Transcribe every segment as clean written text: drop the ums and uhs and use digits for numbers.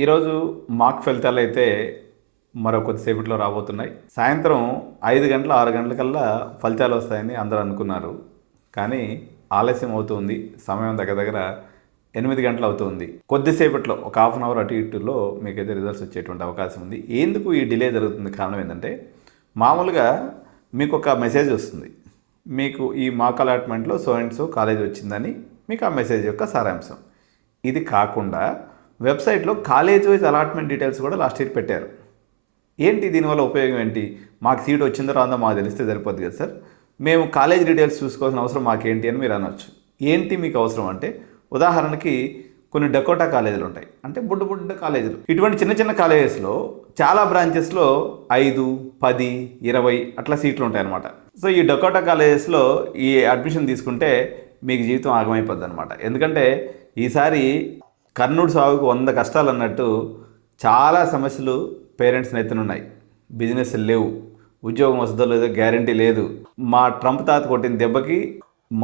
ఈరోజు మాక్ ఫలితాలు అయితే మరో కొద్దిసేపట్లో రాబోతున్నాయి. సాయంత్రం 5 గంటల 6 గంటలకల్లా ఫలితాలు వస్తాయని అందరూ అనుకున్నారు. కానీ ఆలస్యం అవుతుంది. సమయం దగ్గర 8 గంటలు అవుతుంది. కొద్దిసేపట్లో ఒక హాఫ్ అన్ అవర్ అటు ఇటులో మీకైతే రిజల్ట్స్ వచ్చేటువంటి అవకాశం ఉంది. ఎందుకు ఈ డిలే జరుగుతుంది? కారణం ఏంటంటే మామూలుగా మీకు ఒక మెసేజ్ వస్తుంది. మీకు ఈ మాక్ అలాట్మెంట్లో సో అండ్ సో కాలేజ్ వచ్చిందని మీకు ఆ మెసేజ్ యొక్క సారాంశం. ఇది కాకుండా వెబ్సైట్లో కాలేజ్ వైజ్ అలాట్మెంట్ డీటెయిల్స్ కూడా లాస్ట్ ఇయర్ పెట్టారు. ఏంటి దీనివల్ల ఉపయోగం ఏంటి? మాకు సీట్ వచ్చిందో రాందో మాకు తెలిస్తే సరిపోద్ది కదా సార్, మేము కాలేజ్ డీటెయిల్స్ చూసుకోవాల్సిన అవసరం మాకేంటి అని మీరు అనొచ్చు. ఏంటి మీకు అవసరం అంటే, ఉదాహరణకి కొన్ని డకోటా కాలేజీలు ఉంటాయి, అంటే బుడ్డ కాలేజీలు. ఇటువంటి చిన్న చిన్న కాలేజెస్లో చాలా బ్రాంచెస్లో 5, 10, 20 అట్లా సీట్లు ఉంటాయి అన్నమాట. సో ఈ డకోటా కాలేజెస్లో ఈ అడ్మిషన్ తీసుకుంటే మీకు జీవితం ఆగమైపోద్ది అనమాట. ఎందుకంటే ఈసారి కర్ణుడు సాగుకు 100 కష్టాలు అన్నట్టు చాలా సమస్యలు పేరెంట్స్ నెత్తినున్నాయి. బిజినెస్ లేవు, ఉద్యోగం వస్తుందో లేదో గ్యారంటీ లేదు. మా ట్రంప్ తాత కొట్టిన దెబ్బకి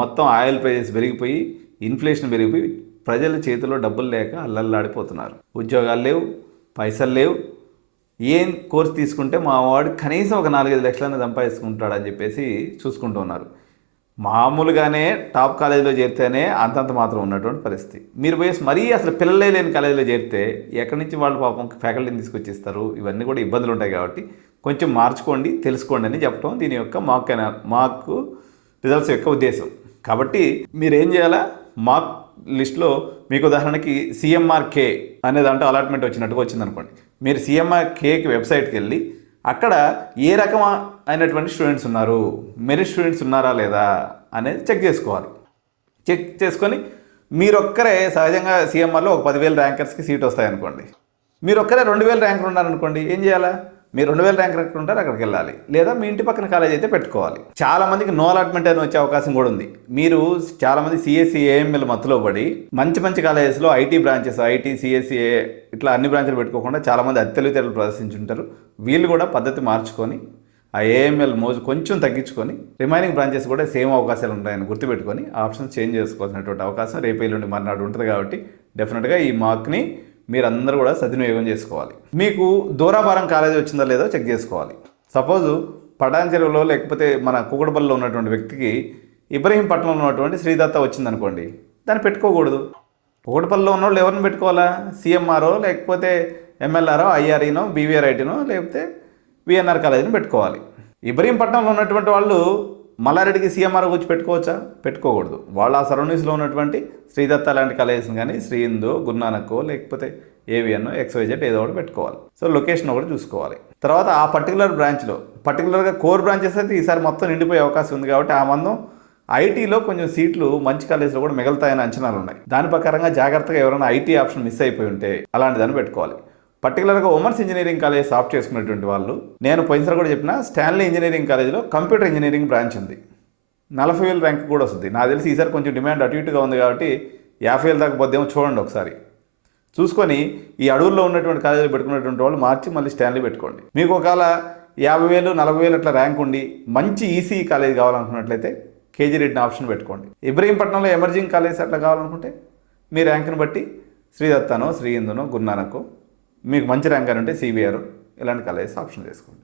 మొత్తం ఆయిల్ ప్రైజెస్ పెరిగిపోయి, ఇన్ఫ్లేషన్ పెరిగిపోయి ప్రజల చేతిలో డబ్బులు లేక అల్లల్లాడిపోతున్నారు. ఉద్యోగాలు లేవు, పైసలు లేవు. ఏం కోర్స్ తీసుకుంటే మా వాడు కనీసం ఒక 4-5 లక్షలను సంపాదించుకుంటాడని చెప్పేసి చూసుకుంటూ ఉన్నారు. మామూలుగానే టాప్ కాలేజీలో చేరితేనే అంతంత మాత్రం ఉన్నటువంటి పరిస్థితి. మీరు పోయి మరీ అసలు పిల్లలే లేని కాలేజీలో చేరితే ఎక్కడి నుంచి వాళ్ళు పాపం ఫ్యాకల్టీని తీసుకొచ్చిస్తారు? ఇవన్నీ కూడా ఇబ్బందులు ఉంటాయి. కాబట్టి కొంచెం మార్చుకోండి, తెలుసుకోండి అని చెప్పడం దీని యొక్క మాక్ రిజల్ట్స్ యొక్క ఉద్దేశం. కాబట్టి మీరు ఏం చేయాలా? మాక్ లిస్ట్లో మీకు ఉదాహరణకి CMRK అనే దాంట్లో అలాట్మెంట్ వచ్చినట్టుగా వచ్చిందనుకోండి. మీరు CMRKకి వెబ్సైట్కి వెళ్ళి అక్కడ ఏ రకం అయినటువంటి స్టూడెంట్స్ ఉన్నారు, మెరిట్ స్టూడెంట్స్ ఉన్నారా లేదా అనేది చెక్ చేసుకోవాలి. చెక్ చేసుకొని మీరొక్కరే సహజంగా CMRలో ఒక 10,000 ర్యాంకర్స్కి సీట్ వస్తాయనుకోండి. మీరొక్కరే 2,000 ర్యాంకర్ ఉన్నారనుకోండి, ఏం చేయాలా? మీరు 2,000 ర్యాంకర్ ఎక్కడ ఉంటారు అక్కడికి వెళ్ళాలి, లేదా మీ ఇంటి పక్కన కాలేజ్ అయితే పెట్టుకోవాలి. చాలామందికి నో అలాట్మెంట్ అని వచ్చే అవకాశం కూడా ఉంది. మీరు చాలామంది CSE AML మత్తులో పడి మంచి కాలేజెస్లో ఐటీ బ్రాంచెస్, ఐటీ CSE ఇట్లా అన్ని బ్రాంచ్లు పెట్టుకోకుండా చాలామంది తెలివితేటలు ప్రదర్శించుంటారు. వీళ్ళు కూడా పద్ధతి మార్చుకొని ఆ AML మోజు కొంచెం తగ్గించుకొని రిమైనింగ్ బ్రాంచెస్ కూడా సేమ్ అవకాశాలు ఉంటాయని గుర్తుపెట్టుకొని ఆప్షన్స్ చేంజ్ చేసుకోవాల్సినటువంటి అవకాశం రేపు ఎల్లుండి మర్నాడు ఉంటుంది. కాబట్టి డెఫినెట్గా ఈ మార్క్ని మీరందరూ కూడా సద్వినియోగం చేసుకోవాలి. మీకు దూరాభారం కాలేజీ వచ్చిందో లేదో చెక్ చేసుకోవాలి. సపోజు పటాన్చెరువులో లేకపోతే మన కూకటపల్లిలో ఉన్నటువంటి వ్యక్తికి ఇబ్రహీంపట్నంలో ఉన్నటువంటి శ్రీదత్త వచ్చిందనుకోండి, దాన్ని పెట్టుకోకూడదు. కూకటపల్లిలో ఉన్న వాళ్ళు ఎవరిని పెట్టుకోవాలా? CMRO లేకపోతే MLRO, IREనో, BVRITనో లేకపోతే VNR కాలేజీని పెట్టుకోవాలి. ఇబ్రహీంపట్నంలో ఉన్నటువంటి వాళ్ళు మల్లారెడ్డికి CMRO వచ్చి పెట్టుకోవచ్చా? పెట్టుకోకూడదు. వాళ్ళ ఆ సరౌండింగ్స్లో ఉన్నటువంటి శ్రీదత్త లాంటి కాలేజెస్ని కానీ శ్రీ హిందూ, గురునానక్కో లేకపోతే AVN, XYZ ఏదో ఒకటి పెట్టుకోవాలి. సో లొకేషన్ ఒకటి చూసుకోవాలి. తర్వాత ఆ పర్టికులర్ బ్రాంచ్లో పర్టికులర్గా కోర్ బ్రాంచెస్ అయితే ఈసారి మొత్తం నిండిపోయే అవకాశం ఉంది. కాబట్టి ఆ మందం ఐటీలో కొంచెం సీట్లు మంచి కాలేజీలో కూడా మిగులుతాయని అంచనాలు ఉన్నాయి. దాని ప్రకారంగా జాగ్రత్తగా ఎవరైనా IT ఆప్షన్ మిస్ అయిపోయి ఉంటే అలాంటి దాన్ని పెట్టుకోవాలి. పర్టికులర్గా ఉమెన్స్ ఇంజనీరింగ్ కాలేజ్ ఆప్ట్ చేసుకున్నటువంటి వాళ్ళు, నేను పోయినసారి కూడా చెప్పిన స్టాన్లీ ఇంజనీరింగ్ కాలేజీలో కంప్యూటర్ ఇంజనీరింగ్ బ్రాంచ్ ఉంది. 40,000 ర్యాంక్ కూడా వస్తుంది. నాకు తెలిసి ఈసారి కొంచెం డిమాండ్ అటు ఇటుగా ఉంది కాబట్టి 50,000 దాకా పోద్దేమో చూడండి ఒకసారి. చూసుకొని ఈ అడవుల్లో ఉన్నటువంటి కాలేజీలు పెట్టుకున్నటువంటి వాళ్ళు మార్చి మళ్ళీ స్టాన్లీ పెట్టుకోండి. మీకు ఒకవేళ 50,000, 40,000 అట్లా ర్యాంక్ ఉండి మంచి ECE కాలేజ్ కావాలనుకున్నట్లయితే KG రెడ్డిని ఆప్షన్ పెట్టుకోండి. ఇబ్రహీంపట్నంలో ఎమర్జింగ్ కాలేజ్ అట్లా కావాలనుకుంటే మీ ర్యాంక్ని బట్టి శ్రీదత్తనో, శ్రీ హిందూనో, గురునానక్కో, మీకు మంచి ర్యాంక్ అని ఉంటే CBR ఇలాంటి కాలేజెస్ ఆప్షన్ చేసుకోండి.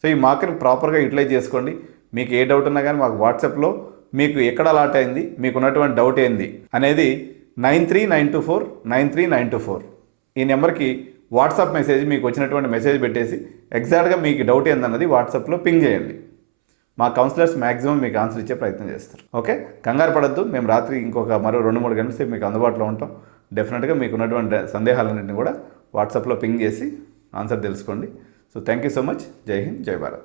సో ఈ మార్కెట్ ప్రాపర్గా యూటిలైజ్ చేసుకోండి. మీకు ఏ డౌట్ ఉన్నా కానీ మాకు వాట్సాప్లో మీకు ఎక్కడ అలాట్ అయింది, మీకు ఉన్నటువంటి డౌట్ ఏంది అనేది 9392493924 ఈ నెంబర్కి వాట్సాప్ మెసేజ్, మీకు వచ్చినటువంటి మెసేజ్ పెట్టేసి ఎగ్జాక్ట్గా మీకు డౌట్ ఏందన్నది వాట్సాప్లో పింగ్ చేయండి. మా కౌన్సిలర్స్ మ్యాక్సిమం మీకు ఆన్సర్ ఇచ్చే ప్రయత్నం చేస్తారు. ఓకే, కంగారు పడద్దు. మేము రాత్రి ఇంకొక మరో 2-3 గంటల సేపు మీకు అందుబాటులో ఉంటాం. డెఫినెట్గా మీకు ఉన్నటువంటి సందేహాలన్నింటినీ కూడా వాట్సాప్లో పింగ్ చేసి ఆన్సర్ తెలుసుకోండి. So thank you so much. జై హింద్, జై భారత్.